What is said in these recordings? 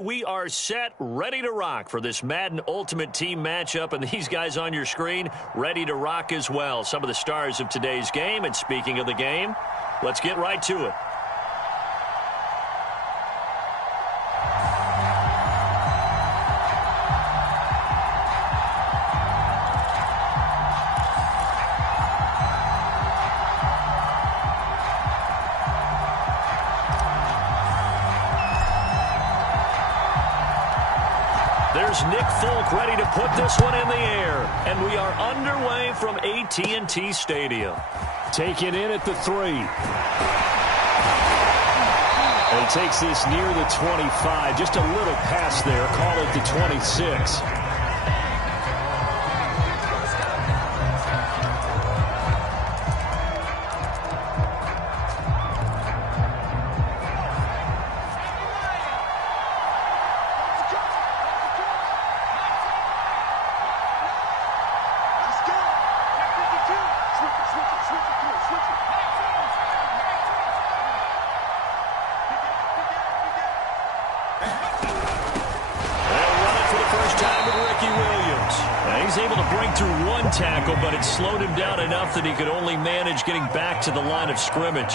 We are set, ready to rock for this Madden Ultimate Team matchup, and these guys on your screen ready to rock as well. Some of the stars of today's game, and speaking of the game, let's get right to it. There's Nick Folk ready to put this one in the air. And we are underway from AT&T Stadium. Taken in at the 3. And he takes this near the 25. Just a little pass there. Call it the 26. He's able to break through one tackle, but it slowed him down enough that he could only manage getting back to the line of scrimmage.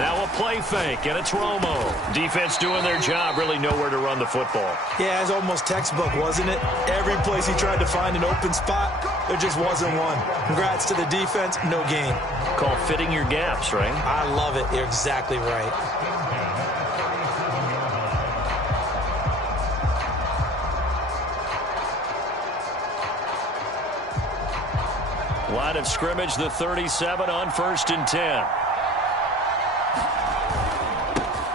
Now a play fake, and it's Romo. Defense doing their job, really nowhere to run the football. Yeah, it's almost textbook, wasn't it? Every place he tried to find an open spot, there just wasn't one. Congrats to the defense, no gain. Called fitting your gaps, right? I love it. You're exactly right. Line of scrimmage, the 37 on 1st and 10.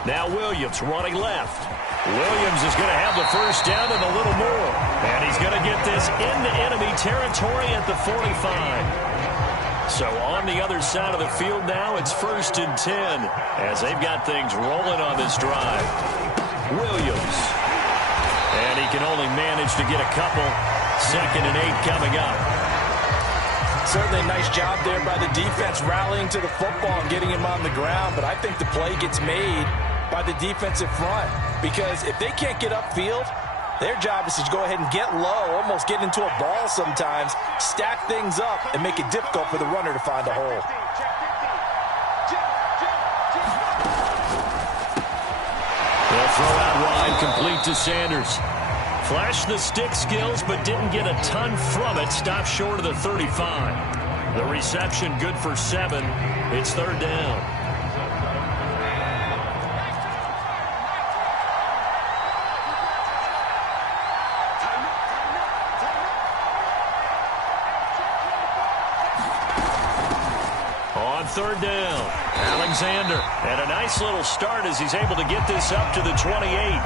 Now Williams running left. Williams is going to have the first down and a little more. And he's going to get this into enemy territory at the 45. So on the other side of the field now, it's 1st and 10 as they've got things rolling on this drive. Williams. And he can only manage to get a couple. 2nd and 8 coming up. Certainly a nice job there by the defense rallying to the football and getting him on the ground, but I think the play gets made by the defensive front because if they can't get upfield, their job is to go ahead and get low, almost get into a ball sometimes, stack things up, and make it difficult for the runner to find a hole. They'll throw out wide, complete to Sanders. Flashed the stick skills, but didn't get a ton from it. Stopped short of the 35. The reception good for 7. It's 3rd down. On 3rd down, Alexander. And a nice little start as he's able to get this up to the 28.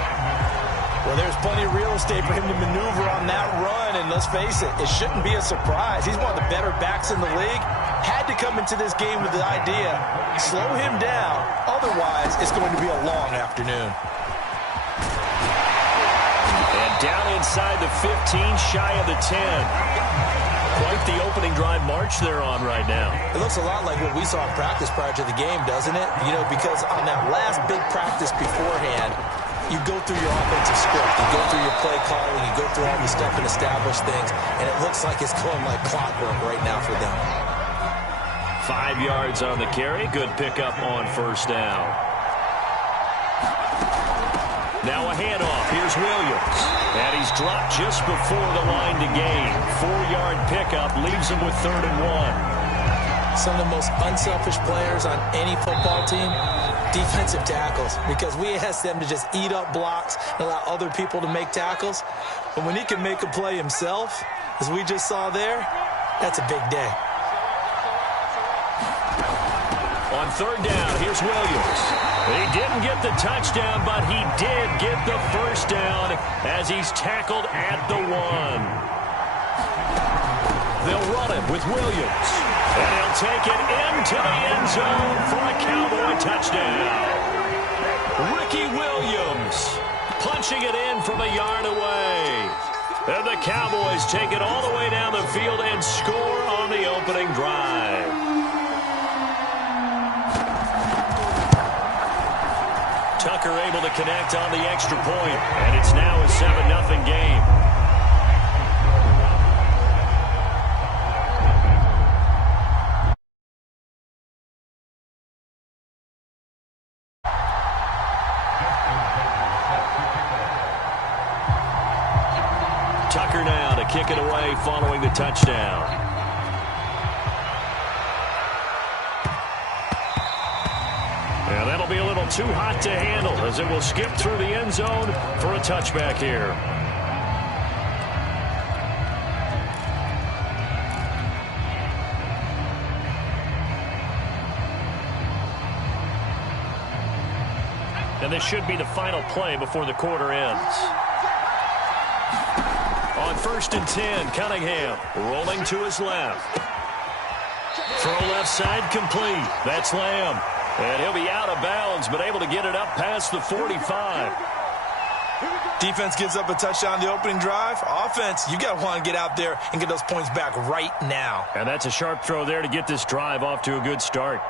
Well, there's plenty of real estate for him to maneuver on that run, and let's face it, it shouldn't be a surprise. He's one of the better backs in the league. Had to come into this game with the idea, slow him down, otherwise it's going to be a long afternoon. And down inside the 15, shy of the 10. Quite the opening drive march they're on right now. It looks a lot like what we saw in practice prior to the game, doesn't it? You know, because on that last big practice beforehand, you go through your offensive script, you go through your play calling, you go through all the stuff and establish things, and it looks like it's going like clockwork right now for them. 5 yards on the carry. Good pickup on 1st down. Now a handoff. Here's Williams. And he's dropped just before the line to gain. 4-yard pickup leaves him with 3rd and 1. Some of the most unselfish players on any football team, defensive tackles, because we ask them to just eat up blocks and allow other people to make tackles. But when he can make a play himself, as we just saw there, that's a big day. On 3rd down, here's Williams. He didn't get the touchdown, but he did get the first down as he's tackled at the 1. They'll run it with Williams. And he'll take it into the end zone for a Cowboy touchdown. Ricky Williams punching it in from a yard away. And the Cowboys take it all the way down the field and score on the opening drive. Tucker able to connect on the extra point, and it's now a 7-0 game. Tucker now to kick it away following the touchdown. And that'll be a little too hot to handle as it will skip through the end zone for a touchback here. And this should be the final play before the quarter ends. On 1st and 10, Cunningham rolling to his left. Throw left side complete. That's Lamb. And he'll be out of bounds, but able to get it up past the 45. Defense gives up a touchdown the opening drive. Offense, you got to want to get out there and get those points back right now. And that's a sharp throw there to get this drive off to a good start.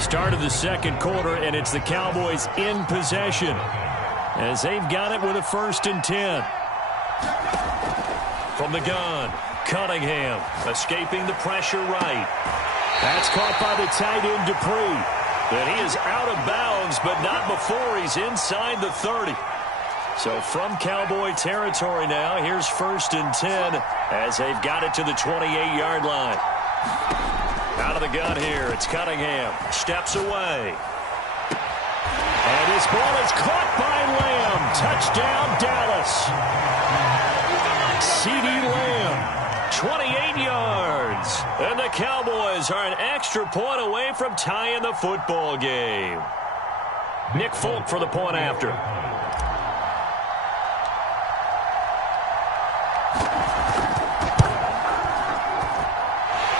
Start of the second quarter, and it's the Cowboys in possession as they've got it with a 1st and 10. From the gun, Cunningham escaping the pressure right. That's caught by the tight end Dupree. And he is out of bounds, but not before he's inside the 30. So from Cowboy territory now, here's 1st and 10 as they've got it to the 28-yard line. Out of the gun here, it's Cunningham. Steps away. And this ball is caught by Lamb. Touchdown, Dallas. C.D. Lamb, 28 yards. And the Cowboys are an extra point away from tying the football game. Nick Folk for the point after.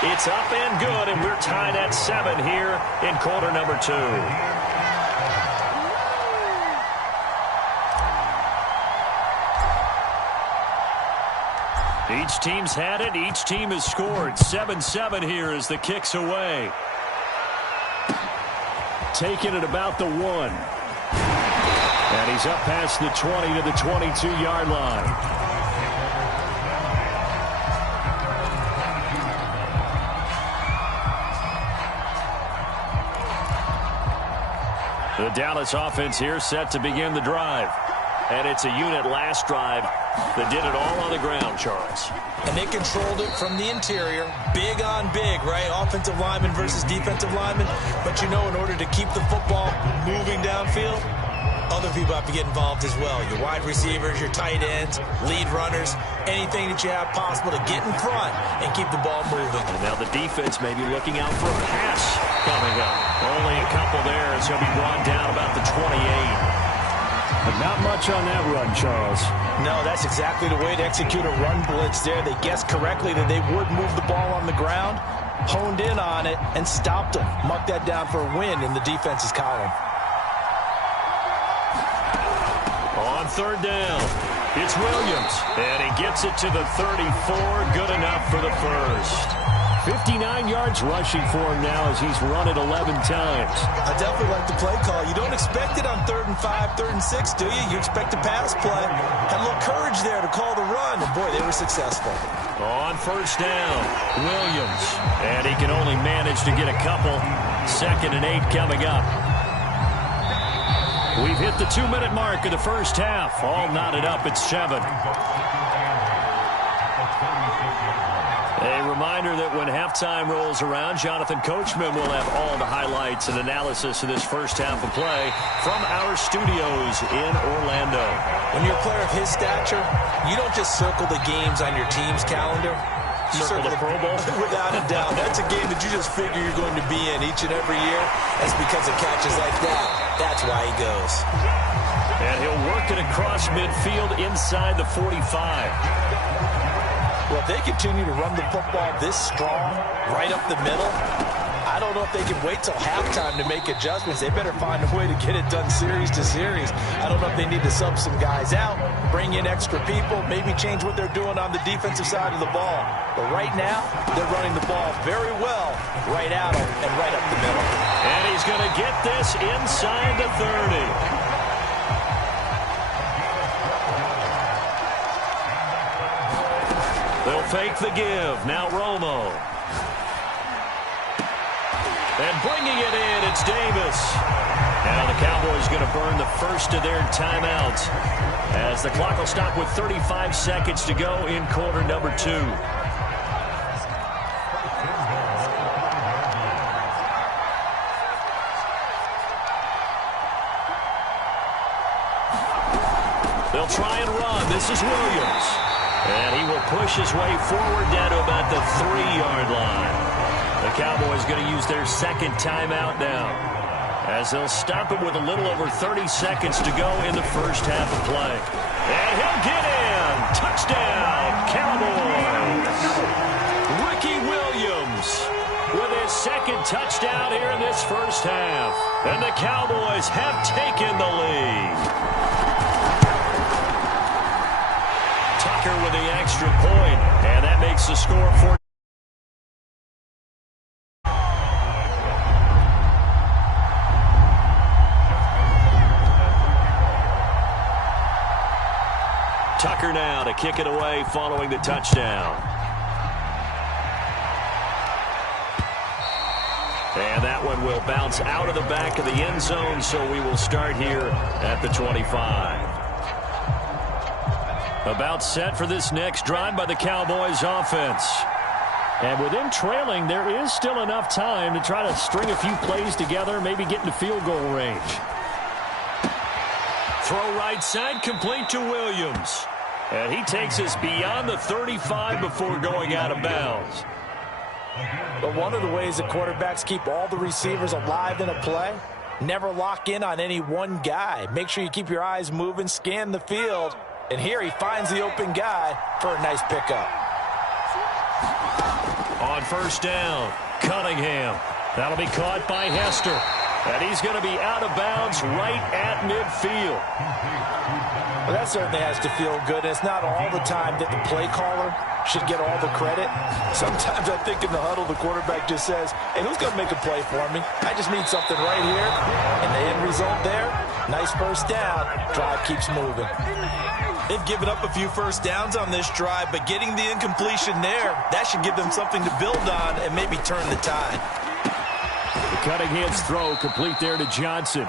It's up and good, and we're tied at 7 here in quarter number 2. Each team's had it. Each team has scored. 7-7 here as the kick's away. Taking it about the 1. And he's up past the 20 to the 22-yard line. The Dallas offense here set to begin the drive. And it's a unit last drive that did it all on the ground, Charles. And they controlled it from the interior. Big on big, right? Offensive lineman versus defensive lineman. But you know, in order to keep the football moving downfield, other people have to get involved as well. Your wide receivers, your tight ends, lead runners, anything that you have possible to get in front and keep the ball moving. And now the defense may be looking out for a pass coming up. Only a couple there as he'll be brought down about the 28. But not much on that run, Charles. No, that's exactly the way to execute a run blitz there. They guessed correctly that they would move the ball on the ground, honed in on it, and stopped them. Marked that down for a win in the defense's column. On 3rd down, it's Williams. And he gets it to the 34. Good enough for the first. 59 yards rushing for him now as he's run it 11 times. I definitely like the play call. You don't expect it on 3rd and 5, 3rd and 6, do you? You expect a pass play. Had a little courage there to call the run, and boy, they were successful. On 1st down, Williams. And he can only manage to get a couple. 2nd and 8 coming up. We've hit the 2-minute mark of the first half. All knotted up at 7. A reminder that when halftime rolls around, Jonathan Coachman will have all the highlights and analysis of this first half of play from our studios in Orlando. When you're a player of his stature, you don't just circle the games on your team's calendar. You circle the Pro Bowl? Without a doubt. That's a game that you just figure you're going to be in each and every year. That's because of catches like that. That's why he goes. And he'll work it across midfield inside the 45. Well, if they continue to run the football this strong, right up the middle, I don't know if they can wait till halftime to make adjustments. They better find a way to get it done series to series. I don't know if they need to sub some guys out, bring in extra people, maybe change what they're doing on the defensive side of the ball. But right now, they're running the ball very well, right at them and right up the middle. And he's going to get this inside the 30. They'll fake the give. Now Romo. And bringing it in, it's Davis. Now the Cowboys going to burn the first of their timeouts as the clock will stop with 35 seconds to go in quarter number 2. They'll try and run. This is Williams. And he will push his way forward down to about the 3-yard line. The Cowboys going to use their second timeout now, as they'll stop it with a little over 30 seconds to go in the first half of play. And he'll get in. Touchdown, Cowboys. Ricky Williams with his second touchdown here in this first half. And the Cowboys have taken the lead. Tucker with the extra point, and that makes the score 4. Tucker now to kick it away following the touchdown. And that one will bounce out of the back of the end zone, so we will start here at the 25. About set for this next drive by the Cowboys offense. And with them trailing, there is still enough time to try to string a few plays together, maybe get into field goal range. Throw right side, complete to Williams. And he takes us beyond the 35 before going out of bounds. But one of the ways that quarterbacks keep all the receivers alive in a play, never lock in on any one guy. Make sure you keep your eyes moving, scan the field. And here he finds the open guy for a nice pickup. On first down, Cunningham. That'll be caught by Hester. And he's going to be out of bounds right at midfield. Well, that certainly has to feel good. It's not all the time that the play caller should get all the credit. Sometimes I think in the huddle, the quarterback just says, hey, who's going to make a play for me? I just need something right here. And the end result there, nice first down. Drive keeps moving. They've given up a few first downs on this drive, but getting the incompletion there, that should give them something to build on and maybe turn the tide. The Cunningham's throw complete there to Johnson.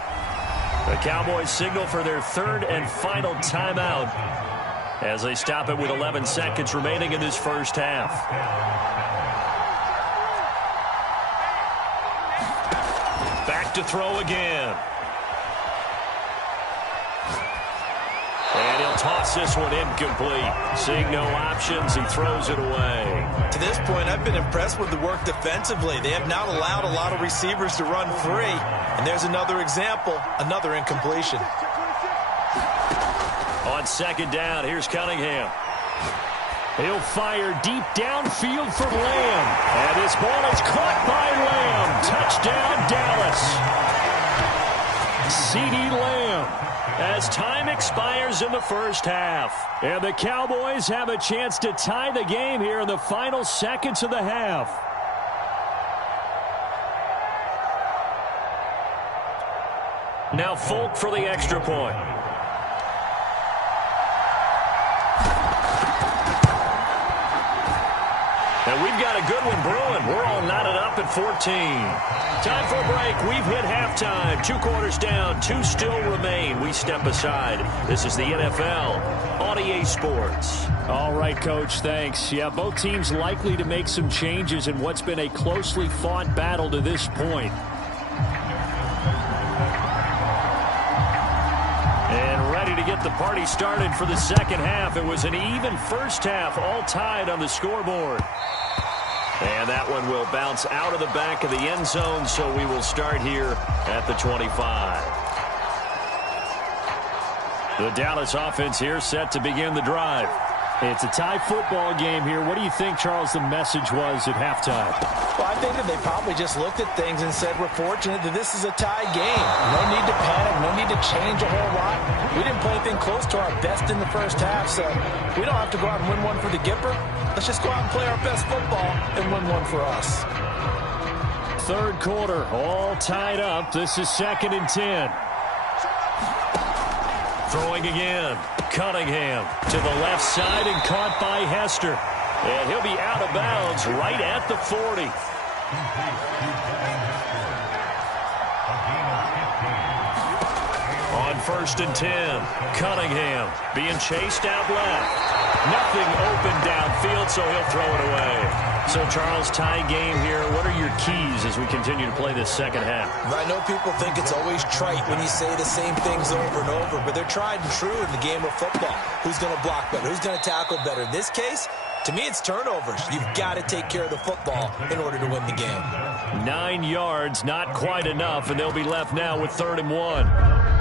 The Cowboys signal for their third and final timeout as they stop it with 11 seconds remaining in this first half. Back to throw again. And he'll toss this one incomplete. Seeing no options, he throws it away. To this point, I've been impressed with the work defensively. They have not allowed a lot of receivers to run free. And there's another example, another incompletion. On second down, here's Cunningham. He'll fire deep downfield for Lamb. And this ball is caught by Lamb. Touchdown, Dallas. CeeDee Lamb. As time expires in the first half. And the Cowboys have a chance to tie the game here in the final seconds of the half. Now Folk for the extra point. And we've got a good one brewing. We're all knotted up at 14. Time for a break. We've hit halftime. 2 quarters down. 2 still remain. We step aside. This is the NFL on EA Sports. All right, Coach. Thanks. Yeah, both teams likely to make some changes in what's been a closely fought battle to this point. And ready to get the party started for the second half. It was an even first half, all tied on the scoreboard. And that one will bounce out of the back of the end zone, so we will start here at the 25. The Dallas offense here set to begin the drive. It's a tie football game here. What do you think, Charles, the message was at halftime? Well, I think that they probably just looked at things and said, we're fortunate that this is a tie game. No need to panic, no need to change a whole lot. We didn't play anything close to our best in the first half, so we don't have to go out and win one for the Gipper. Let's just go out and play our best football and win one for us. Third quarter, all tied up. This is 2nd and 10. Throwing again. Cunningham to the left side and caught by Hester. And he'll be out of bounds right at the 40. On 1st and 10, Cunningham being chased out left. Nothing open downfield, so he'll throw it away. So, Charles, tie game here. What are your keys as we continue to play this second half? I know people think it's always trite when you say the same things over and over, but they're tried and true in the game of football. Who's going to block better? Who's going to tackle better? In this case, to me, it's turnovers. You've got to take care of the football in order to win the game. 9 yards, not quite enough, and they'll be left now with 3rd and 1.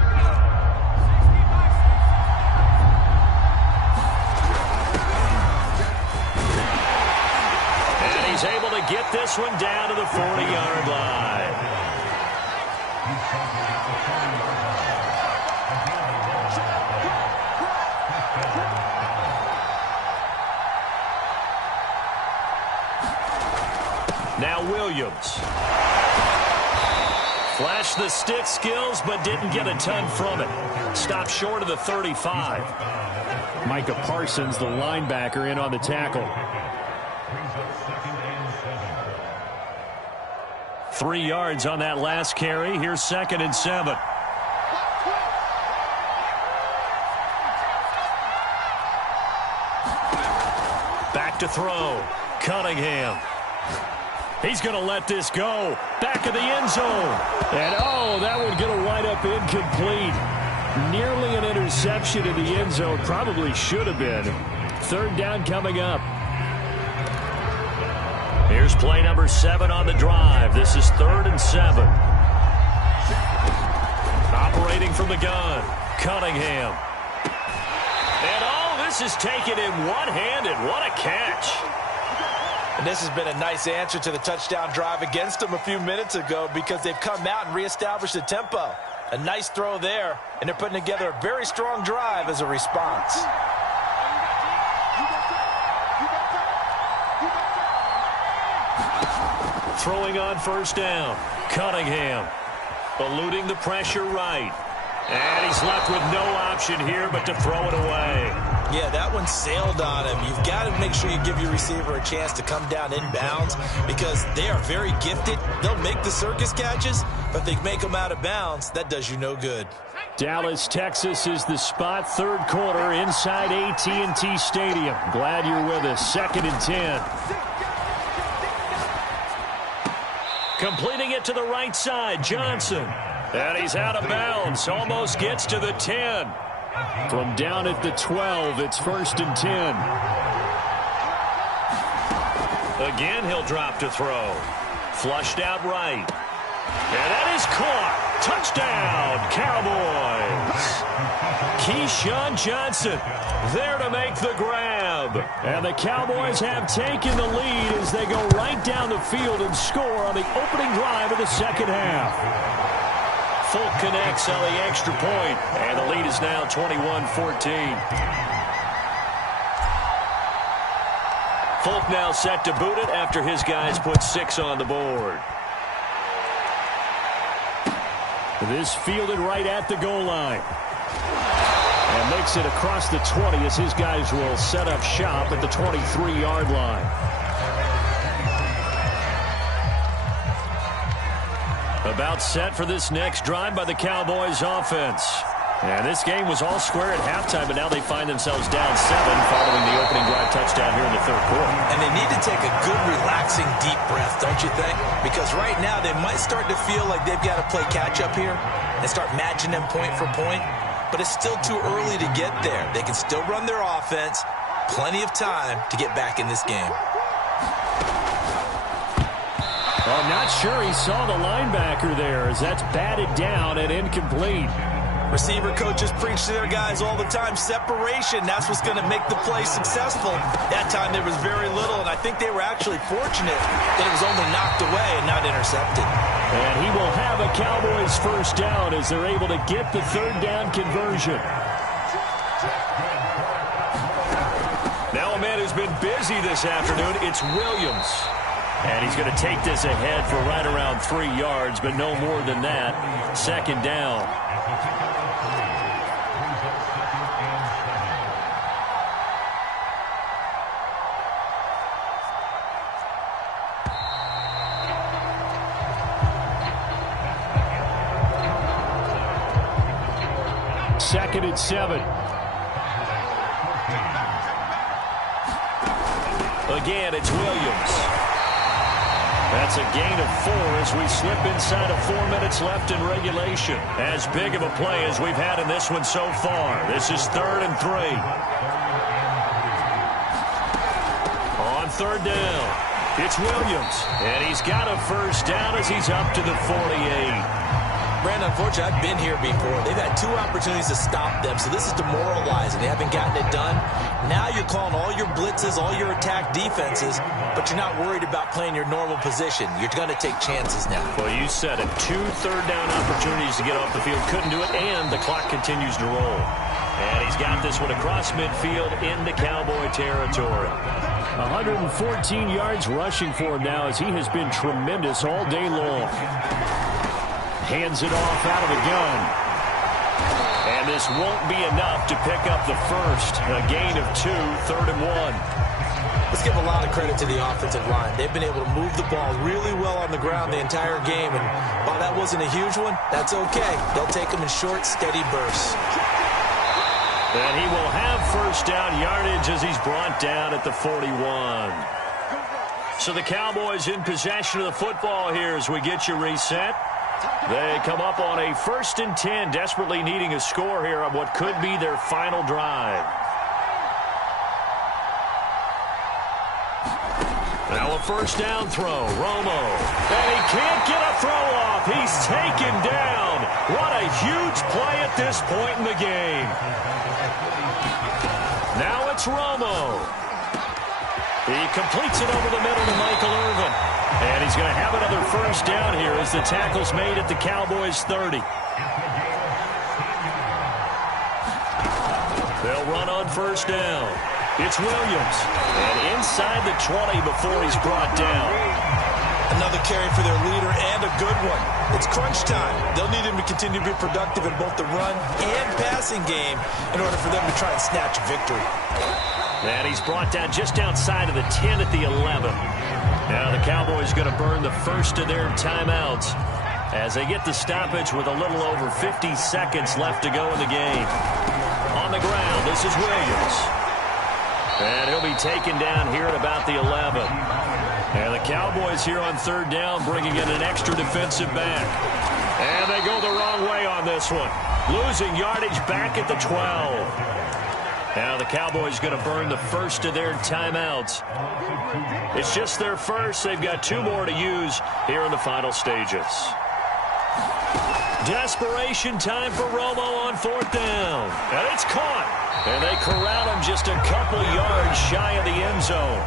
He's able to get this one down to the 40-yard line. Now Williams. Flashed the stick skills, but didn't get a ton from it. Stopped short of the 35. Micah Parsons, the linebacker, in on the tackle. 3 yards on that last carry. Here's 2nd and 7. Back to throw. Cunningham. He's going to let this go. Back of the end zone. And, oh, that one going to wind up incomplete. Nearly an interception in the end zone. Probably should have been. 3rd down coming up. Here's play number 7 on the drive. This is 3rd and 7. Operating from the gun. Cunningham. And oh, this is taken in one-handed. What a catch. And this has been a nice answer to the touchdown drive against them a few minutes ago because they've come out and reestablished the tempo. A nice throw there, and they're putting together a very strong drive as a response. Throwing on 1st down. Cunningham eluding the pressure right. And he's left with no option here but to throw it away. Yeah, that one sailed on him. You've got to make sure you give your receiver a chance to come down inbounds because they are very gifted. They'll make the circus catches, but they make them out of bounds. That does you no good. Dallas, Texas is the spot. 3rd quarter inside AT&T Stadium. Glad you're with us. 2nd and 10. Completing it to the right side, Johnson. And he's out of bounds. Almost gets to the 10. From down at the 12, it's 1st and 10. Again, he'll drop to throw. Flushed out right. And that is caught. Touchdown, Cowboys. Keyshawn Johnson there to make the grab. And the Cowboys have taken the lead as they go right down the field and score on the opening drive of the second half. Folk connects on the extra point, and the lead is now 21-14. Folk now set to boot it after his guys put 6 on the board. This fielded right at the goal line. And makes it across the 20 as his guys will set up shop at the 23-yard line. About set for this next drive by the Cowboys offense. And this game was all square at halftime, but now they find themselves down 7 following the opening drive touchdown here in the 3rd quarter. And they need to take a good, relaxing, deep breath, don't you think? Because right now they might start to feel like they've got to play catch-up here and start matching them point for point. But it's still too early to get there. They can still run their offense. Plenty of time to get back in this game. Well, I'm not sure he saw the linebacker there as that's batted down and incomplete. Receiver coaches preach to their guys all the time, separation, that's what's going to make the play successful. That time there was very little, and I think they were actually fortunate that it was only knocked away and not intercepted. And he will have a Cowboys first down as they're able to get the third down conversion. Now a man who's been busy this afternoon, it's Williams. And he's going to take this ahead for right around 3 yards, but no more than that. Second down. Second and 7. Again, it's Williams. That's a gain of 4 as we slip inside of 4 minutes left in regulation. As big of a play as we've had in this one so far. This is 3rd and 3. On 3rd down, it's Williams. And he's got a first down as he's up to the 48. Brandon, unfortunately, I've been here before. They've had 2 opportunities to stop them, so this is demoralizing. They haven't gotten it done. Now you're calling all your blitzes, all your attack defenses, but you're not worried about playing your normal position. You're going to take chances now. Well, you said it. 2 third-down opportunities to get off the field. Couldn't do it, and the clock continues to roll. And he's got this one across midfield into Cowboy territory. 114 yards rushing for him now as he has been tremendous all day long. Hands it off out of the gun. And this won't be enough to pick up the first. A gain of 2, 3rd and 1. Let's give a lot of credit to the offensive line. They've been able to move the ball really well on the ground the entire game. And while that wasn't a huge one, that's okay. They'll take them in short, steady bursts. And he will have first down yardage as he's brought down at the 41. So the Cowboys in possession of the football here as we get you reset. They come up on a 1st and 10, desperately needing a score here on what could be their final drive. Now a first down throw, Romo. And he can't get a throw off. He's taken down. What a huge play at this point in the game. Now it's Romo. He completes it over the middle to Michael Irvin. And he's going to have another first down here as the tackle's made at the Cowboys' 30. They'll run on first down. It's Williams. And inside the 20 before he's brought down. Another carry for their leader and a good one. It's crunch time. They'll need him to continue to be productive in both the run and passing game in order for them to try and snatch victory. And he's brought down just outside of the 10 at the 11. Now the Cowboys going to burn the first of their timeouts as they get the stoppage with a little over 50 seconds left to go in the game. On the ground, this is Williams. And he'll be taken down here at about the 11. And the Cowboys here on 3rd down bringing in an extra defensive back. And they go the wrong way on this one. Losing yardage back at the 12. Now the Cowboys going to burn the first of their timeouts. It's just their first. They've got 2 more to use here in the final stages. Desperation time for Romo on 4th down. And it's caught. And they corral him just a couple yards shy of the end zone.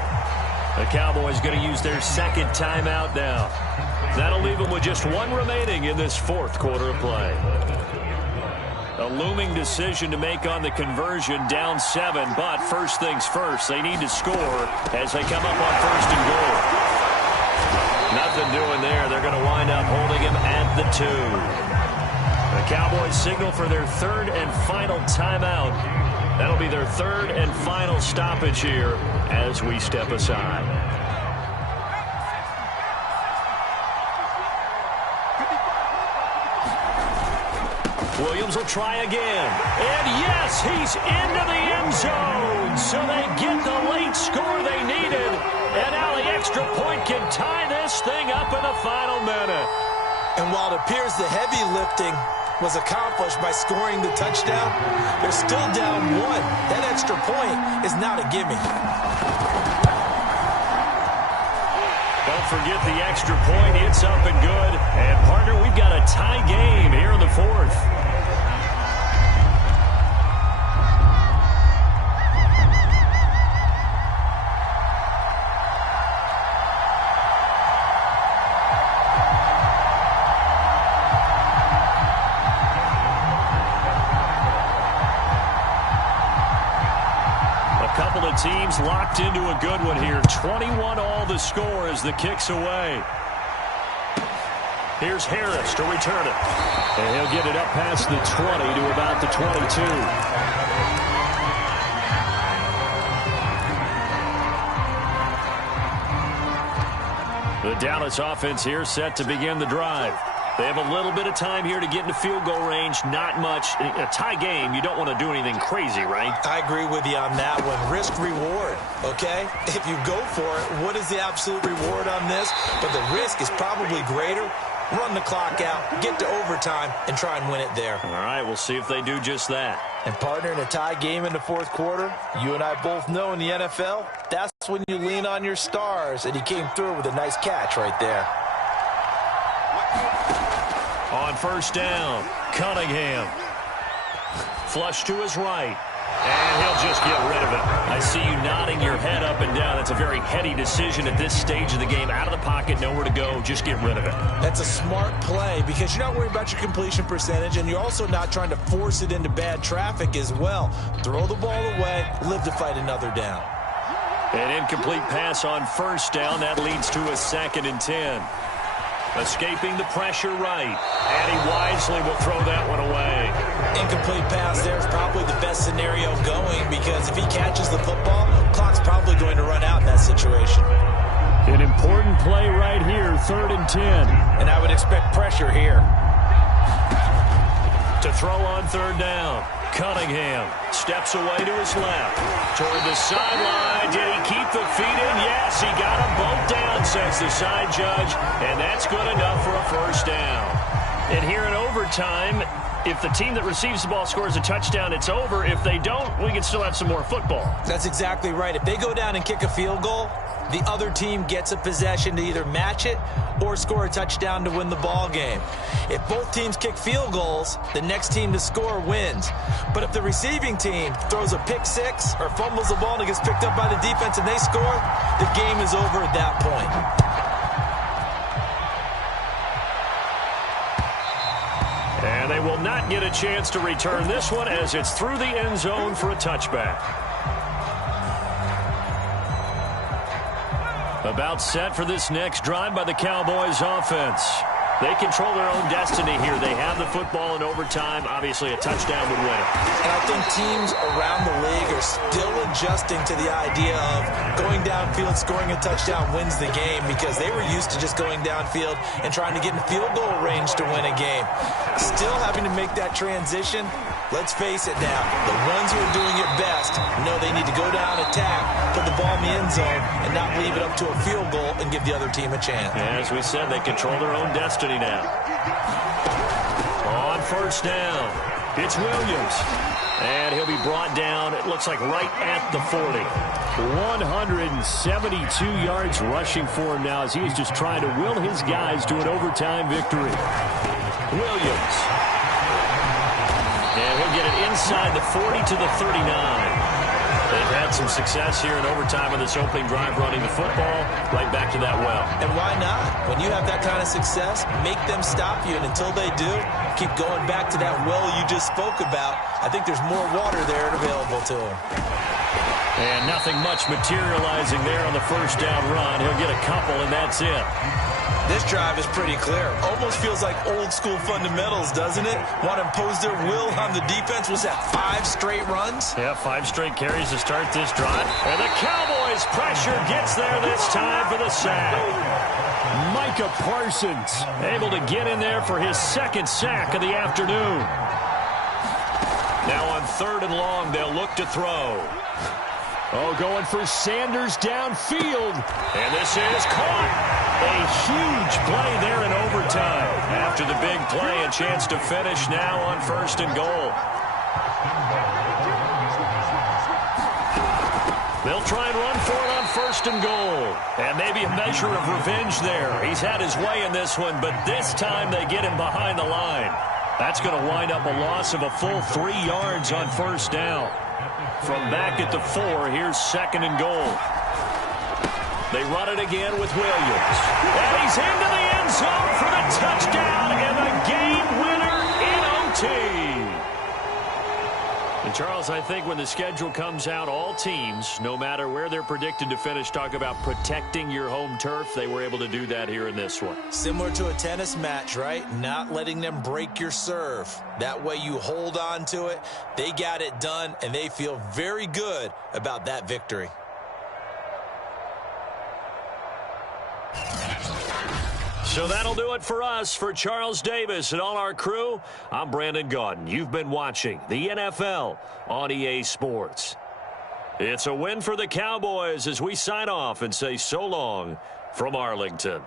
The Cowboys going to use their 2nd timeout now. That'll leave them with just 1 remaining in this 4th quarter of play. A looming decision to make on the conversion, down 7, but first things first, they need to score as they come up on 1st and goal. Nothing doing there. They're going to wind up holding him at the 2. The Cowboys signal for their 3rd and final timeout. That'll be their 3rd and final stoppage here as we step aside. Williams will try again. And yes, he's into the end zone. So they get the late score they needed. And now the extra point can tie this thing up in the final minute. And while it appears the heavy lifting was accomplished by scoring the touchdown, they're still down 1. That extra point is not a gimme. Don't forget the extra point. It's up and good. And, partner, we've got a tie game here in the 4th. the teams locked into a good one here. 21-all the score as the kick's away. Here's Harris to return it. And he'll get it up past the 20 to about the 22. The Dallas offense here set to begin the drive. They have a little bit of time here to get into field goal range. Not much. A tie game, you don't want to do anything crazy, right? I agree with you on that one. Risk-reward, okay? If you go for it, what is the absolute reward on this? But the risk is probably greater. Run the clock out, get to overtime, and try and win it there. All right, we'll see if they do just that. And partner, in a tie game in the fourth quarter, you and I both know in the NFL, that's when you lean on your stars, and he came through with a nice catch right there. On first down, Cunningham. Flush to his right. And he'll just get rid of it. I see you nodding your head up and down. That's a very heady decision at this stage of the game. Out of the pocket, nowhere to go. Just get rid of it. That's a smart play because you're not worried about your completion percentage, and you're also not trying to force it into bad traffic as well. Throw the ball away, live to fight another down. An incomplete pass on first down. That leads to a 2nd and 10. Escaping the pressure right. And he wisely will throw that one away. Incomplete pass there is probably the best scenario going because if he catches the football, clock's probably going to run out in that situation. An important play right here, 3rd and 10. And I would expect pressure here. To throw on 3rd down. Cunningham steps away to his left. Toward the sideline. Did he keep the feet in? Yes, he got them both down, says the side judge. And that's good enough for a first down. And here in overtime, if the team that receives the ball scores a touchdown, it's over. If they don't, we can still have some more football. That's exactly right. If they go down and kick a field goal, the other team gets a possession to either match it or score a touchdown to win the ball game. If both teams kick field goals, the next team to score wins. But if the receiving team throws a pick six or fumbles the ball and it gets picked up by the defense and they score, the game is over at that point. And they will not get a chance to return this one as it's through the end zone for a touchback. About set for this next drive by the Cowboys offense. They control their own destiny here. They have the football in overtime. Obviously, a touchdown would win it. And I think teams around the league are still adjusting to the idea of going downfield, scoring a touchdown wins the game because they were used to just going downfield and trying to get in field goal range to win a game. Still having to make that transition. Let's face it now, the ones who are doing it best know they need to go down, attack, put the ball in the end zone, and not leave it up to a field goal and give the other team a chance. As we said, they control their own destiny now. On first down, it's Williams. And he'll be brought down, it looks like right at the 40. 172 yards rushing for him now as he is just trying to will his guys to an overtime victory. Williams. And he'll get it inside the 40 to the 39. They've had some success here in overtime on this opening drive running the football. Right back to that well. And why not? When you have that kind of success, make them stop you. And until they do, keep going back to that well you just spoke about. I think there's more water there available to them. And nothing much materializing there on the first down run. He'll get a couple, and that's it. This drive is pretty clear. Almost feels like old school fundamentals, doesn't it? Want to impose their will on the defense. Was that 5 straight runs? Yeah, 5 straight carries to start this drive. And the Cowboys' pressure gets there this time for the sack. Micah Parsons able to get in there for his 2nd sack of the afternoon. Now on 3rd and long, they'll look to throw. Oh, going for Sanders downfield. And this is caught. A huge play there in overtime. After the big play, a chance to finish now on 1st and goal. They'll try and run for it on 1st and goal. And maybe a measure of revenge there. He's had his way in this one, but this time they get him behind the line. That's going to wind up a loss of a full 3 yards on 1st down. From back at the 4, here's 2nd and goal. They run it again with Williams. And he's into the end zone for the touchdown and the game winner in OT. And Charles, I think when the schedule comes out, all teams, no matter where they're predicted to finish, talk about protecting your home turf. They were able to do that here in this one. Similar to a tennis match, right? Not letting them break your serve. That way you hold on to it. They got it done, and they feel very good about that victory. So that'll do it for us. For Charles Davis and all our crew, I'm Brandon Gaudin. You've been watching the NFL on EA Sports. It's a win for the Cowboys as we sign off and say so long from Arlington.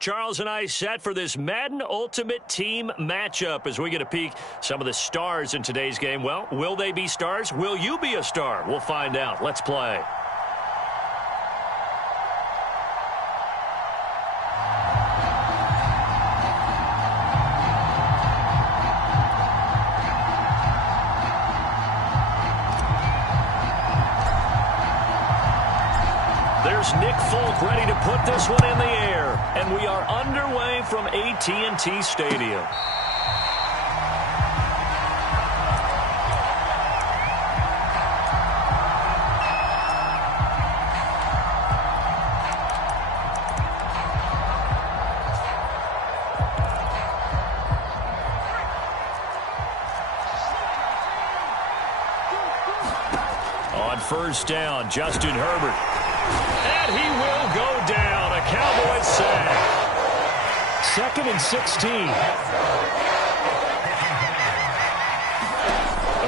Charles and I set for this Madden Ultimate Team matchup as we get a peek some of the stars in today's game. Well, will they be stars? Will you be a star? We'll find out. Let's play. There's Nick Folk ready to put this one in the air. And we are underway from AT&T Stadium. On first down, Justin Herbert. And he will go down. A Cowboys sack. 2nd and 16.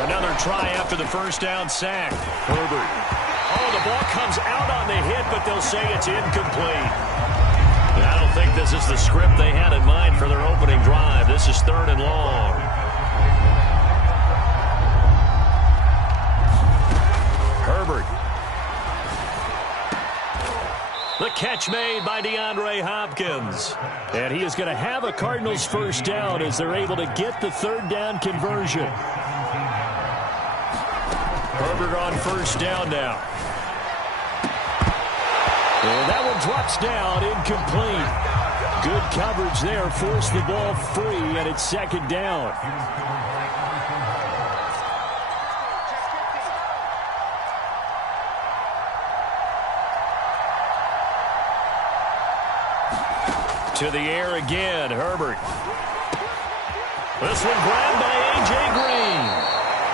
Another try after the first down sack. Herbert. Oh, the ball comes out on the hit, but they'll say it's incomplete. I don't think this is the script they had in mind for their opening drive. This is 3rd and long. Herbert. The catch made by DeAndre Hopkins. And he is going to have a Cardinals first down as they're able to get the 3rd down conversion. Herbert on first down now. And that one drops down, incomplete. Good coverage there, forced the ball free, and it's 2nd down. To the air again, Herbert. This one grabbed by A.J. Green.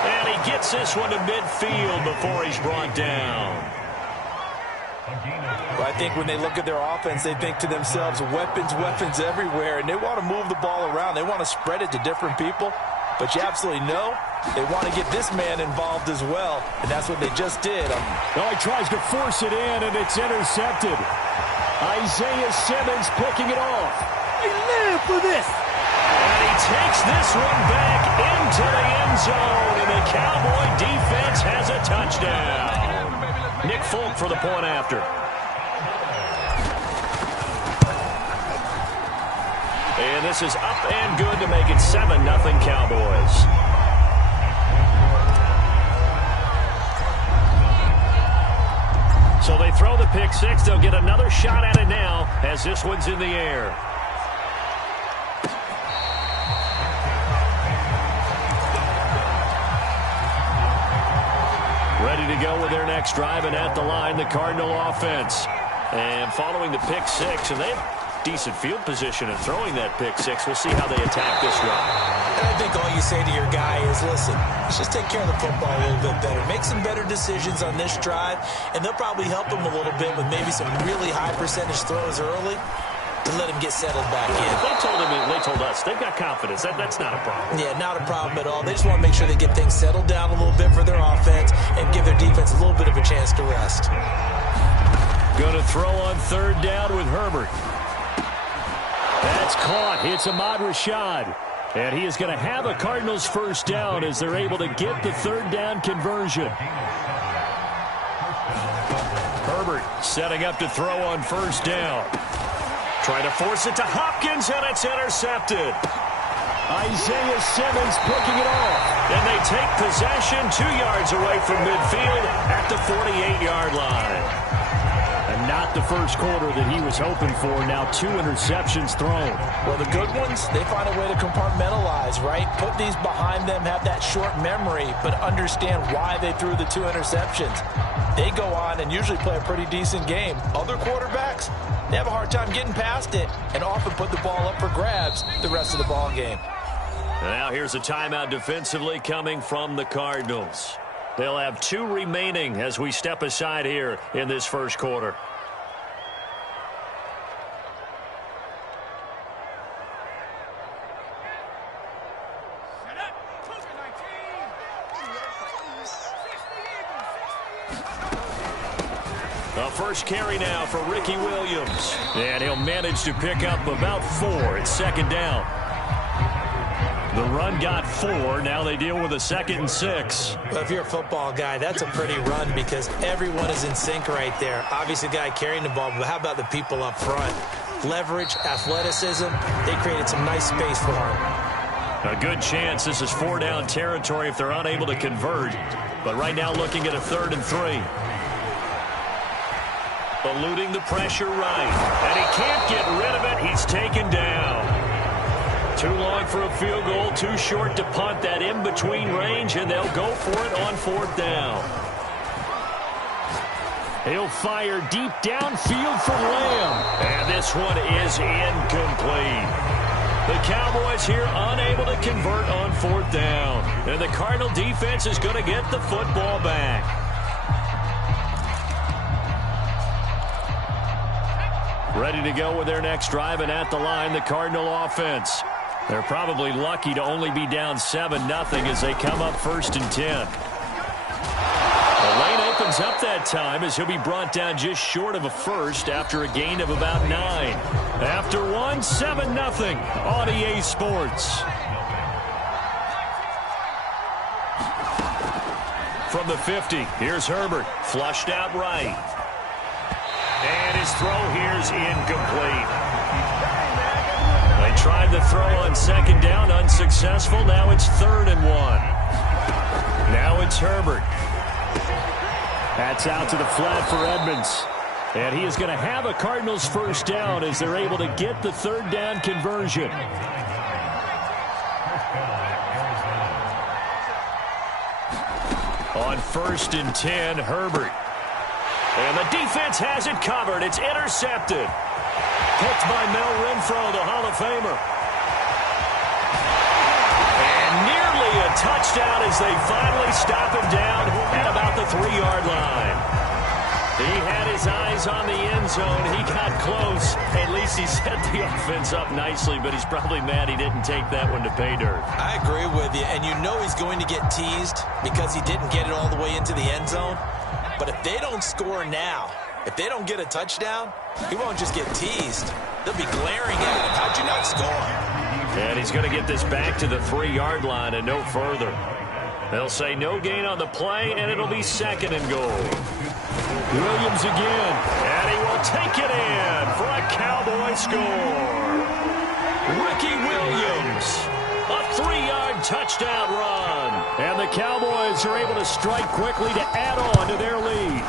And he gets this one to midfield before he's brought down. Well, I think when they look at their offense, they think to themselves, weapons, weapons everywhere. And they want to move the ball around. They want to spread it to different people. But you absolutely know they want to get this man involved as well. And that's what they just did. Oh, he tries to force it in, and it's intercepted. Isaiah Simmons picking it off. We live for this. And he takes this one back into the end zone, and the Cowboy defense has a touchdown. Nick Folk for the point after. And this is up and good to make it 7-0 Cowboys. So they throw the pick six. They'll get another shot at it now as this one's in the air. Ready to go with their next drive, and at the line, the Cardinal offense. And following the pick six, and they have decent field position in throwing that pick six. We'll see how they attack this drive. And I think all you say to your guy is, listen, let's just take care of the football a little bit better. Make some better decisions on this drive, and they'll probably help him a little bit with maybe some really high percentage throws early to let him get settled back in. They told us they've got confidence. That's not a problem. Yeah, not a problem at all. They just want to make sure they get things settled down a little bit for their offense and give their defense a little bit of a chance to rest. Going to throw on third down with Herbert. That's caught. It's Ahmad Rashad. And he is going to have a Cardinals first down as they're able to get the third down conversion. Herbert setting up to throw on first down. Trying to force it to Hopkins, and it's intercepted. Isaiah Simmons picking it off. And they take possession 2 yards away from midfield at the 48-yard line. And not the first quarter that he was hoping for. Now 2 interceptions thrown. Well, the good ones, they find a way to compartmentalize, right? Put these behind them, have that short memory, but understand why they threw the 2 interceptions. They go on and usually play a pretty decent game. Other quarterbacks, they have a hard time getting past it and often put the ball up for grabs the rest of the ball game. Now here's a timeout defensively coming from the Cardinals. They'll have 2 remaining as we step aside here in this first quarter. The first carry now for Ricky Williams. And he'll manage to pick up about 4. It's second down. The run got 4. Now they deal with a 2nd and 6. Well, if you're a football guy, that's a pretty run because everyone is in sync right there. Obviously, the guy carrying the ball, but how about the people up front? Leverage, athleticism, they created some nice space for him. A good chance this is 4-down territory if they're unable to convert. But right now looking at a 3rd and 3. Eluding the pressure right. And he can't get rid of it. He's taken down. Too long for a field goal, too short to punt. That in-between range, and they'll go for it on 4th down. He'll fire deep downfield for Lamb. And this one is incomplete. The Cowboys here unable to convert on 4th down. And the Cardinal defense is going to get the football back. Ready to go with their next drive, and at the line, the Cardinal offense. They're probably lucky to only be down 7-0 as they come up 1st and 10. The lane opens up that time as he'll be brought down just short of a first after a gain of about 9. After 1, 7-0 on EA Sports. From the 50, here's Herbert, flushed out right. And his throw here's incomplete. They tried the throw on 2nd down, unsuccessful. Now it's 3rd and 1. Now it's Herbert. That's out to the flat for Edmonds. And he is going to have a Cardinals first down as they're able to get the 3rd down conversion. On 1st and 10, Herbert. And the defense has it covered. It's intercepted. Picked by Mel Renfro, the Hall of Famer. And nearly a touchdown as they finally stop him down at about the 3-yard line. He had his eyes on the end zone. He got close. At least he set the offense up nicely, but he's probably mad he didn't take that one to pay dirt. I agree with you, and you know he's going to get teased because he didn't get it all the way into the end zone. But if they don't score now, if they don't get a touchdown, he won't just get teased. They'll be glaring at him. How'd you not score? And he's going to get this back to the 3-yard line and no further. They'll say no gain on the play, and it'll be 2nd and goal. Williams again, and he will take it in for a Cowboy score. Ricky Williams, a 3-yard touchdown run. And the Cowboys are able to strike quickly to add on to their lead.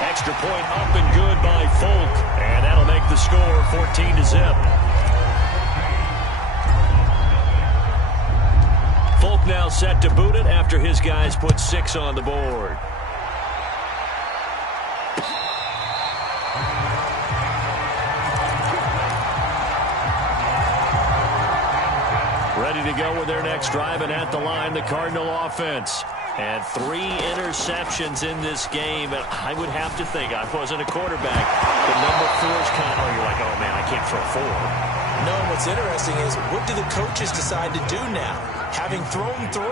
Extra point up and good by Folk. And that'll make the score 14-0. Folk now set to boot it after his guys put 6 on the board. Ready to go with their next drive, and at the line, the Cardinal offense. And 3 interceptions in this game, and I would have to think, I wasn't a quarterback, the number 4 is kind of, you're like, oh man, I can't throw 4. No, what's interesting is, what do the coaches decide to do now? Having thrown 3,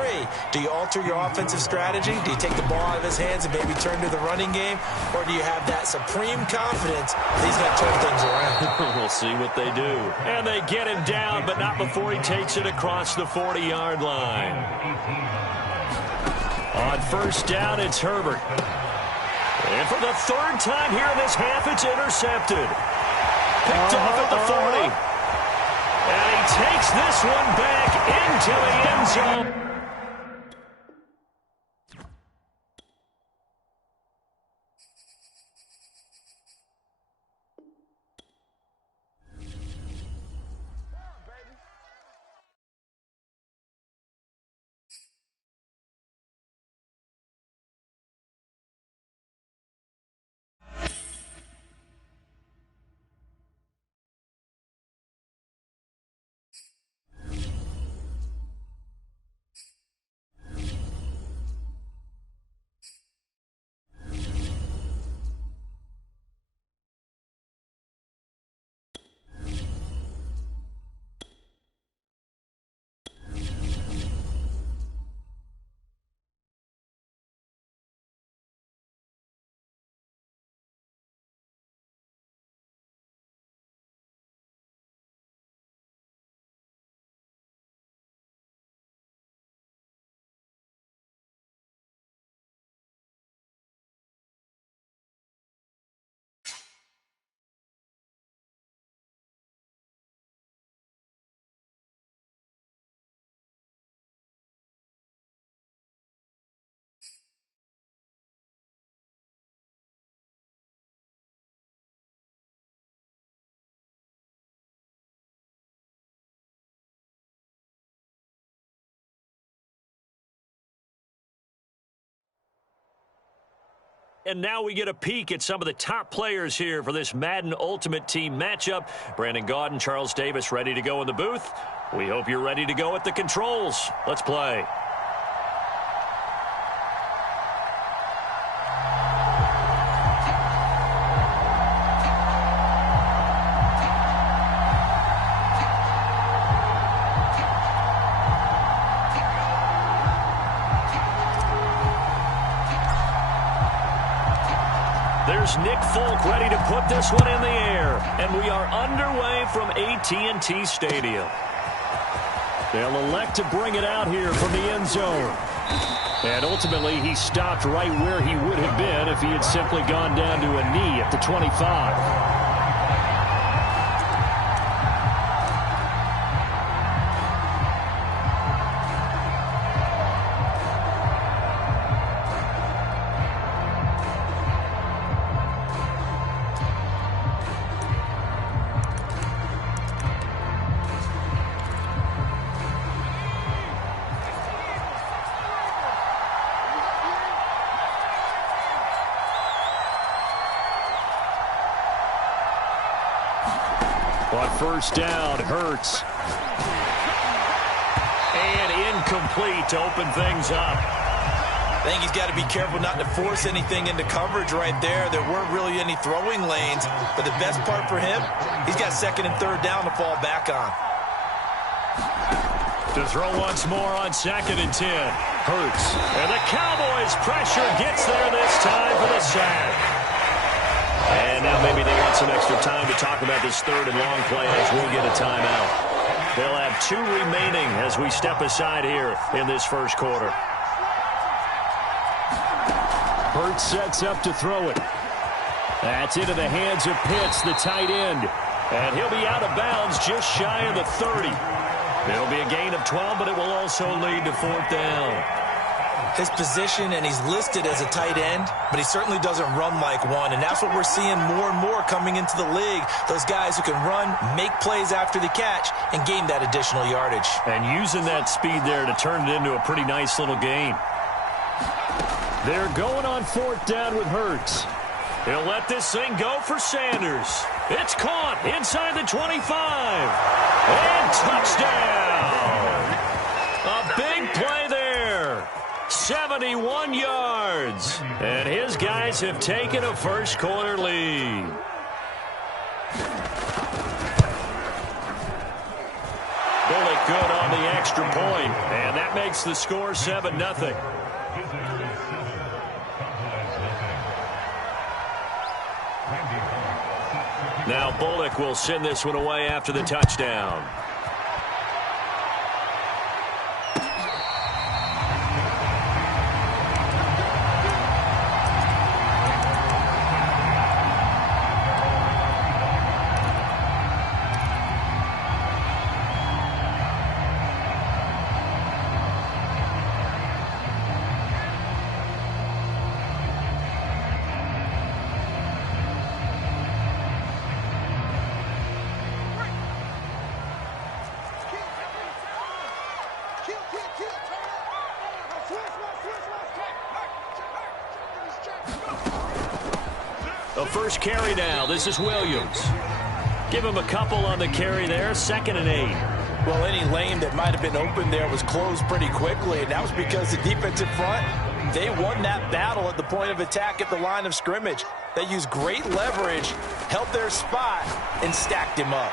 do you alter your offensive strategy? Do you take the ball out of his hands and maybe turn to the running game? Or do you have that supreme confidence that he's going to turn things around? We'll see what they do. And they get him down, but not before he takes it across the 40-yard line. On first down, it's Herbert. And for the 3rd time here in this half, it's intercepted. Picked off at the 40. And he takes this one back into the end zone. And now we get a peek at some of the top players here for this Madden Ultimate Team matchup. Brandon Gaudin, Charles Davis ready to go in the booth. We hope you're ready to go at the controls. Let's play. There's Nick Folk ready to put this one in the air. And we are underway from AT&T Stadium. They'll elect to bring it out here from the end zone. And ultimately, he stopped right where he would have been if he had simply gone down to a knee at the 25. On first down, Hurts. And incomplete to open things up. I think he's got to be careful not to force anything into coverage right there. There weren't really any throwing lanes. But the best part for him, he's got 2nd and 3rd down to fall back on. To throw once more on 2nd and 10. Hurts. And the Cowboys' pressure gets there this time for the sack. And now maybe they want some extra time to talk about this 3rd and long play as we get a timeout. They'll have 2 remaining as we step aside here in this first quarter. Hurts sets up to throw it. That's into the hands of Pitts, the tight end. And he'll be out of bounds just shy of the 30. It'll be a gain of 12, but it will also lead to 4th down. his position, and he's listed as a tight end, but he certainly doesn't run like one, and that's what we're seeing more and more coming into the league. Those guys who can run, make plays after the catch, and gain that additional yardage. And using that speed there to turn it into a pretty nice little gain. They're going on 4th down with Hurts. He'll let this thing go for Sanders. It's caught inside the 25. And touchdown. A big play there. 71 yards. And his guys have taken a first-quarter lead. Bullock good on the extra point. And that makes the score 7-0. Now Bullock will send this one away after the touchdown. A first carry now. This is Williams. Give him a couple on the carry there. 2nd and 8. Well, any lane that might have been open there was closed pretty quickly, and that was because the defensive front, they won that battle at the point of attack at the line of scrimmage. They used great leverage, held their spot, and stacked him up.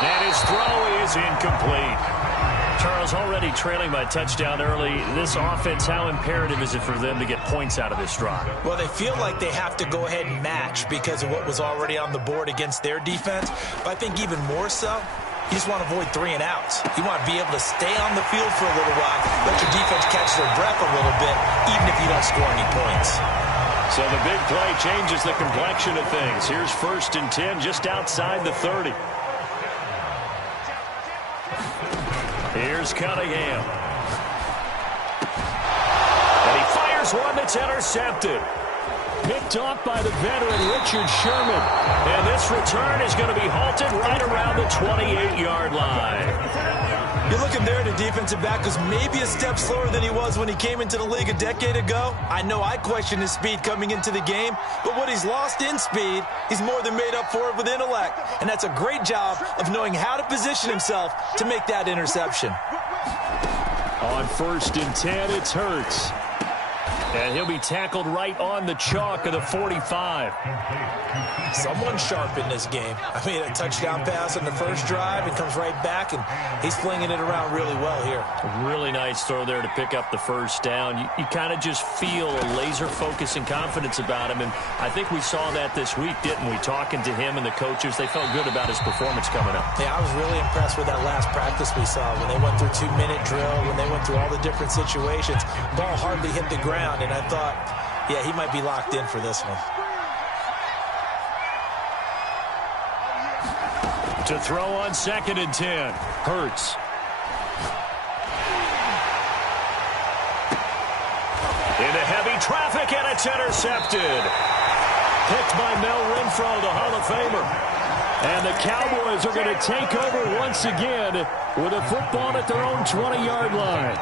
And his throw is incomplete. Charles, already trailing by touchdown early. This offense, how imperative is it for them to get points out of this drive? Well, they feel like they have to go ahead and match because of what was already on the board against their defense. But I think even more so, you just want to avoid 3 and outs. You want to be able to stay on the field for a little while, let your defense catch their breath a little bit, even if you don't score any points. So the big play changes the complexion of things. Here's 1st and 10 just outside the 30. Here's Cunningham. And he fires one that's intercepted. Picked off by the veteran Richard Sherman. And this return is going to be halted right around the 28-yard line. You're looking there at a defensive back who's maybe a step slower than he was when he came into the league a decade ago. I know I questioned his speed coming into the game, but what he's lost in speed, he's more than made up for it with intellect. And that's a great job of knowing how to position himself to make that interception. On 1st and 10, it's Hurts. And he'll be tackled right on the chalk of the 45. Someone sharp in this game. I mean, a touchdown pass on the first drive and comes right back, and he's flinging it around really well here. A really nice throw there to pick up the first down. You kind of just feel a laser focus and confidence about him, and I think we saw that this week, didn't we? Talking to him and the coaches, they felt good about his performance coming up. Yeah, I was really impressed with that last practice we saw when they went through 2-minute drill, when they went through all the different situations. Ball hardly hit the ground, and I thought, yeah, he might be locked in for this one. To throw on 2nd and 10, Hurts. Into heavy traffic, and it's intercepted. Picked by Mel Renfro, the Hall of Famer. And the Cowboys are going to take over once again with a football at their own 20-yard line.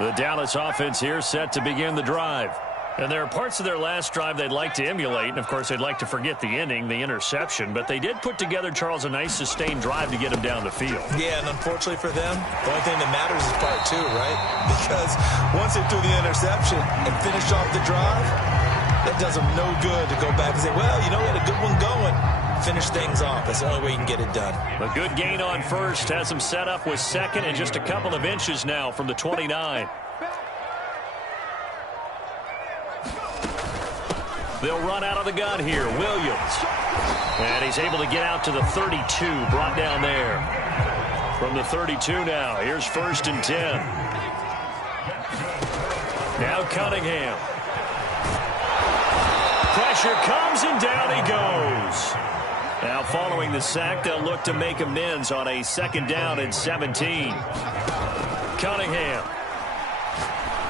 The Dallas offense here set to begin the drive. And there are parts of their last drive they'd like to emulate. And, of course, they'd like to forget the ending, the interception. But they did put together, Charles, a nice sustained drive to get them down the field. Yeah, and unfortunately for them, the only thing that matters is part 2, right? Because once they threw the interception and finished off the drive, that does them no good to go back and say, well, you know, we had a good one going. Finish things off. That's the only way you can get it done. A good gain on first has them set up with 2nd and just a couple of inches now from the 29. They'll run out of the gun here. Williams. And he's able to get out to the 32, brought down there. From the 32 now, here's 1st and 10. Now Cunningham. Pressure comes, and down he goes. Now following the sack, they'll look to make amends on a 2nd down and 17. Cunningham.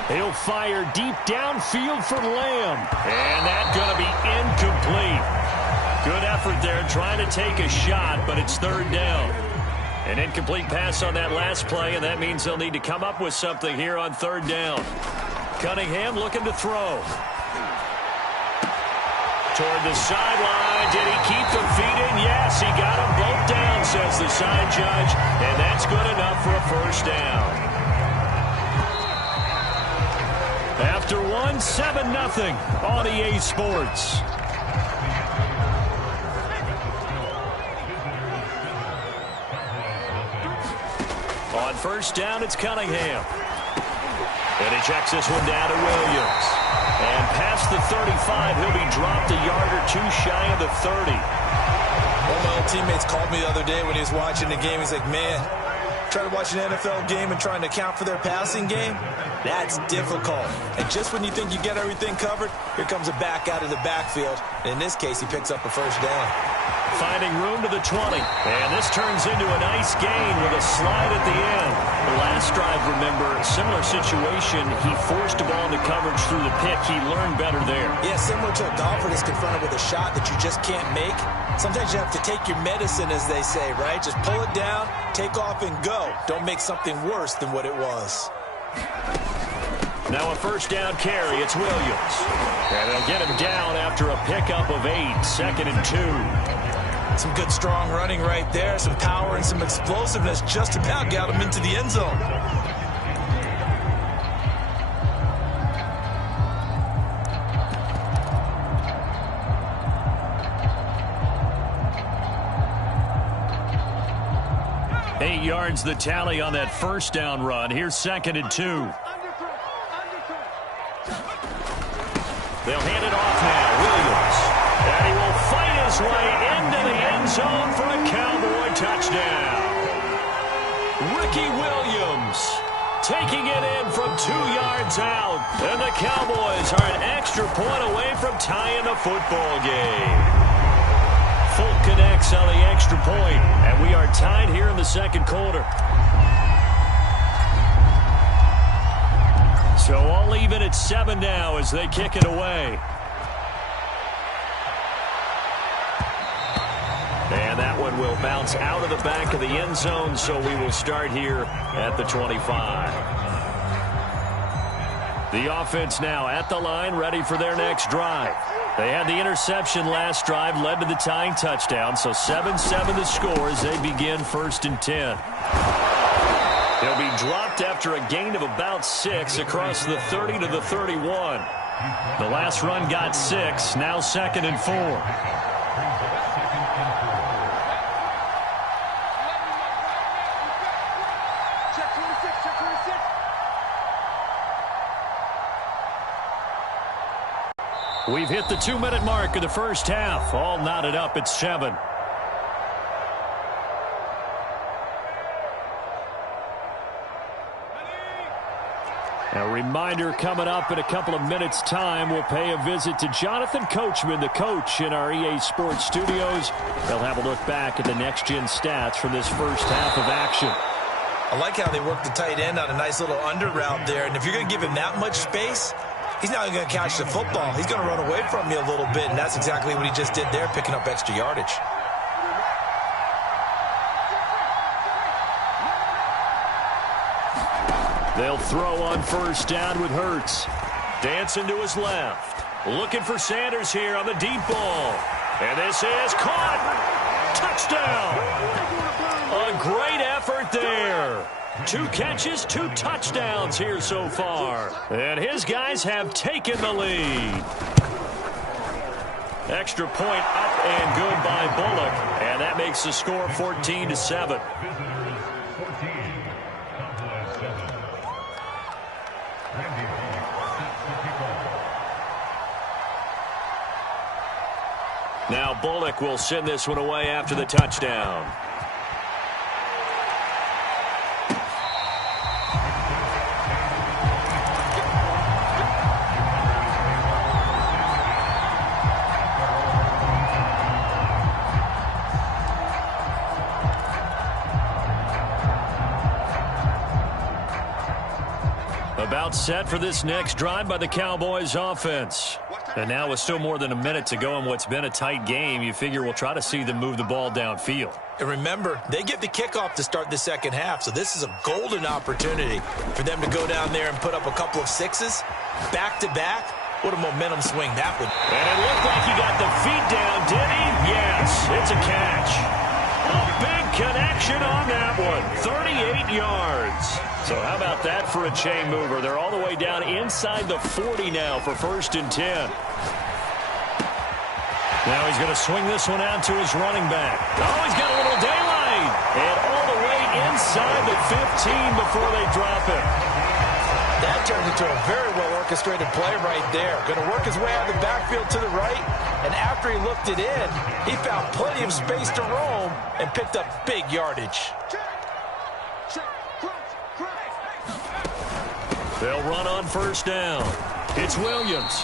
He'll fire deep downfield for Lamb. And that's going to be incomplete. Good effort there trying to take a shot, but it's 3rd down. An incomplete pass on that last play, and that means they'll need to come up with something here on 3rd down. Cunningham looking to throw. Toward the sideline. Did he keep the feet in? Yes, he got them both down, says the side judge. And that's good enough for a 1st down. After 7-0 on EA Sports. On 1st down, it's Cunningham. And he checks this one down to Williams. And past the 35, he'll be dropped a yard or 2 shy of the 30. One of my old teammates called me the other day when he was watching the game. He's like, man, trying to watch an NFL game and trying to account for their passing game, that's difficult. And just when you think you get everything covered, here comes a back out of the backfield. In this case, he picks up a 1st down. Finding room to the 20. And this turns into a nice gain with a slide at the end. The last drive, remember, similar situation. He forced the ball into coverage through the pick. He learned better there. Yeah, similar to a golfer that's confronted with a shot that you just can't make. Sometimes you have to take your medicine, as they say, right? Just pull it down, take off, and go. Don't make something worse than what it was. Now a 1st down carry. It's Williams. And they'll get him down after a pickup of 8. 2nd and 2. Some good, strong running right there. Some power and some explosiveness just about got him into the end zone. Eight yards the tally on that 1st down run. Here's 2nd and 2. They'll hand it off now. Williams. And he will fight his way into the end zone for a Cowboy touchdown. Ricky Williams taking it in from 2 yards out. And the Cowboys are an extra point away from tying the football game. Full connects on the extra point, and we are tied here in the 2nd quarter. So all even at 7 now as they kick it away. And that one will bounce out of the back of the end zone, so we will start here at the 25. The offense now at the line, ready for their next drive. They had the interception last drive, led to the tying touchdown, so 7-7 the score as they begin 1st and 10. They'll be dropped after a gain of about 6 across the 30 to the 31. The last run got 6, now 2nd and 4. We've hit the 2-minute mark of the 1st half. All knotted up at 7. A reminder coming up in a couple of minutes' time. We'll pay a visit to Jonathan Coachman, the coach in our EA Sports studios. They'll have a look back at the next-gen stats from this 1st half of action. I like how they work the tight end on a nice little under route there. And if you're going to give him that much space, he's not going to catch the football. He's going to run away from you a little bit, and that's exactly what he just did there, picking up extra yardage. They'll throw on 1st down with Hurts. Dancing to his left. Looking for Sanders here on the deep ball. And this is caught. Touchdown. A great effort there. 2 catches, 2 touchdowns here so far. And his guys have taken the lead. Extra point up and good by Bullock. And that makes the score 14-7. Now Bullock will send this one away after the touchdown. About set for this next drive by the Cowboys offense. And now with still more than a minute to go in what's been a tight game, you figure we'll try to see them move the ball downfield. And remember, they get the kickoff to start the second half, so this is a golden opportunity for them to go down there and put up a couple of sixes back-to-back. What a momentum swing that would. And it looked like he got the feet down, did he? Yes, it's a catch. A big connection on that one. 38 yards. So how about that for a chain mover? They're all the way down inside the 40 now for 1st and 10. Now he's going to swing this one out to his running back. Oh, he's got a little daylight. And all the way inside the 15 before they drop it. That turned into a very well-orchestrated play right there. Going to work his way out of the backfield to the right. And after he looked it in, he found plenty of space to roam and picked up big yardage. They'll run on 1st down. It's Williams.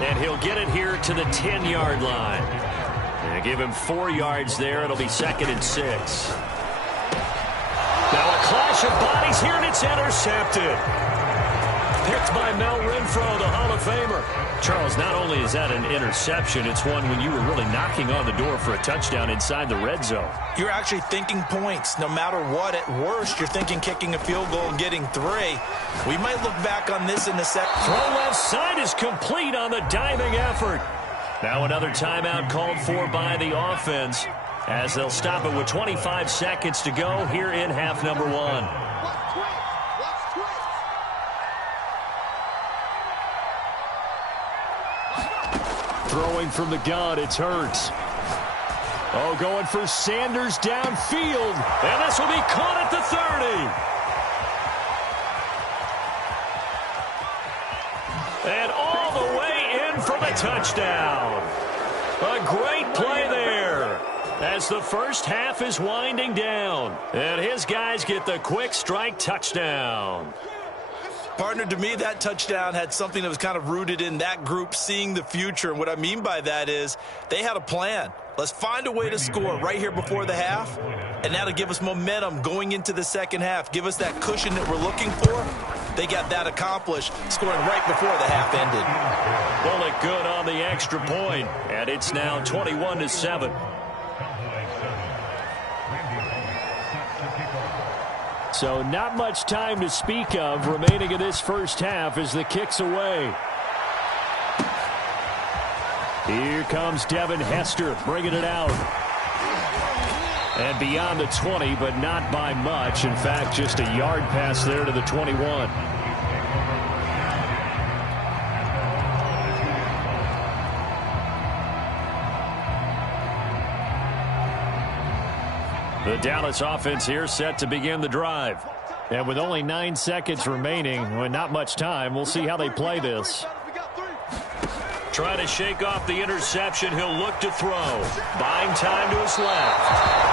And he'll get it here to the 10-yard line. And give him 4 yards there. It'll be 2nd and 6. Now a clash of bodies here, and it's intercepted. Picked by Mel Renfro, the Hall of Famer. Charles, not only is that an interception, it's one when you were really knocking on the door for a touchdown inside the red zone. You're actually thinking points. No matter what, at worst, you're thinking kicking a field goal and getting 3. We might look back on this in a second. Throw left side is complete on the diving effort. Now another timeout called for by the offense as they'll stop it with 25 seconds to go here in half number 1. Throwing from the gun, it's Hurts. Oh, going for Sanders downfield. And this will be caught at the 30. And all the way in for the touchdown. A great play there as the first half is winding down. And his guys get the quick strike touchdown. Partner, to me, that touchdown had something that was kind of rooted in that group seeing the future. And what I mean by that is they had a plan. Let's find a way to score right here before the half, and that'll give us momentum going into the second half, give us that cushion that we're looking for. They got that accomplished, scoring right before the half ended. Bullet good on the extra point, and it's now 21-7. So not much time to speak of remaining in this first half as the kick's away. Here comes Devin Hester bringing it out. And beyond the 20, but not by much. In fact, just a yard pass there to the 21. The Dallas offense here set to begin the drive. And with only 9 seconds remaining, with not much time, we'll see how they play this. Trying to shake off the interception, he'll look to throw. Buying time to his left.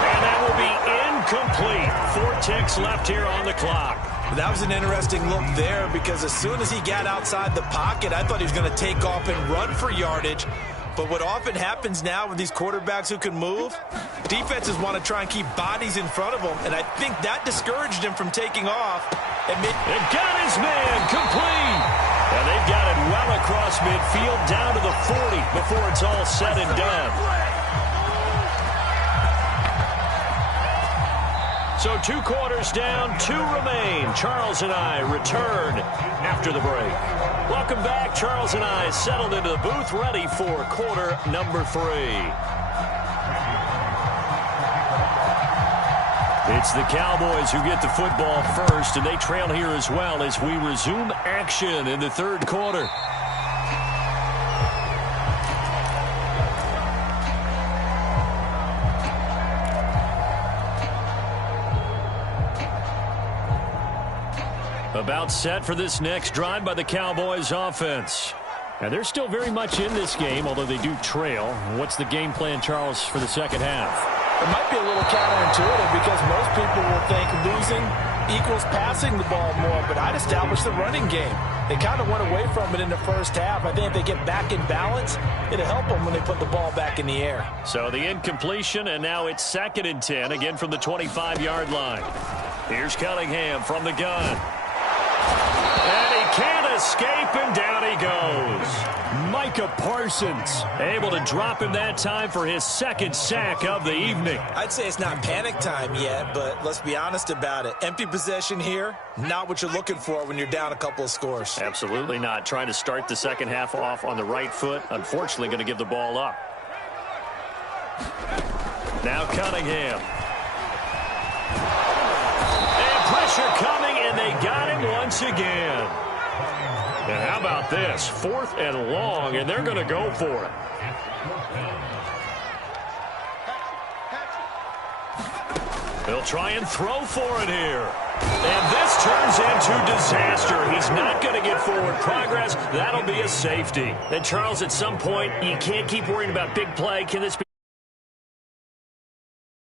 And that will be incomplete. 4 ticks left here on the clock. That was an interesting look there because as soon as he got outside the pocket, I thought he was going to take off and run for yardage. But what often happens now with these quarterbacks who can move, defenses want to try and keep bodies in front of them, and I think that discouraged him from taking off. And got his man complete. And they've got it well across midfield down to the 40 before it's all said and done. So 2 quarters down, 2 remain. Charles and I return after the break. Welcome back. Charles and I settled into the booth, ready for quarter number 3. It's the Cowboys who get the football first, and they trail here as well as we resume action in the 3rd quarter. About set for this next drive by the Cowboys offense. And they're still very much in this game, although they do trail. What's the game plan, Charles, for the second half? It might be a little counterintuitive because most people will think losing equals passing the ball more, but I'd establish the running game. They kind of went away from it in the first half. I think if they get back in balance, it'll help them when they put the ball back in the air. So the incompletion, and now it's 2nd and 10, again from the 25-yard line. Here's Cunningham from the gun. And he escape, and down he goes. Micah Parsons able to drop him that time for his second sack of the evening. I'd say it's not panic time yet, but let's be honest about it. Empty possession here, not what you're looking for when you're down a couple of scores. Absolutely not. Trying to start the second half off on the right foot. Unfortunately, going to give the ball up. Now Cunningham. And pressure coming, and they got him once again. And how about this? 4th and long, and they're going to go for it. They'll try and throw for it here. And this turns into disaster. He's not going to get forward progress. That'll be a safety. And, Charles, at some point, you can't keep worrying about big play. Can this be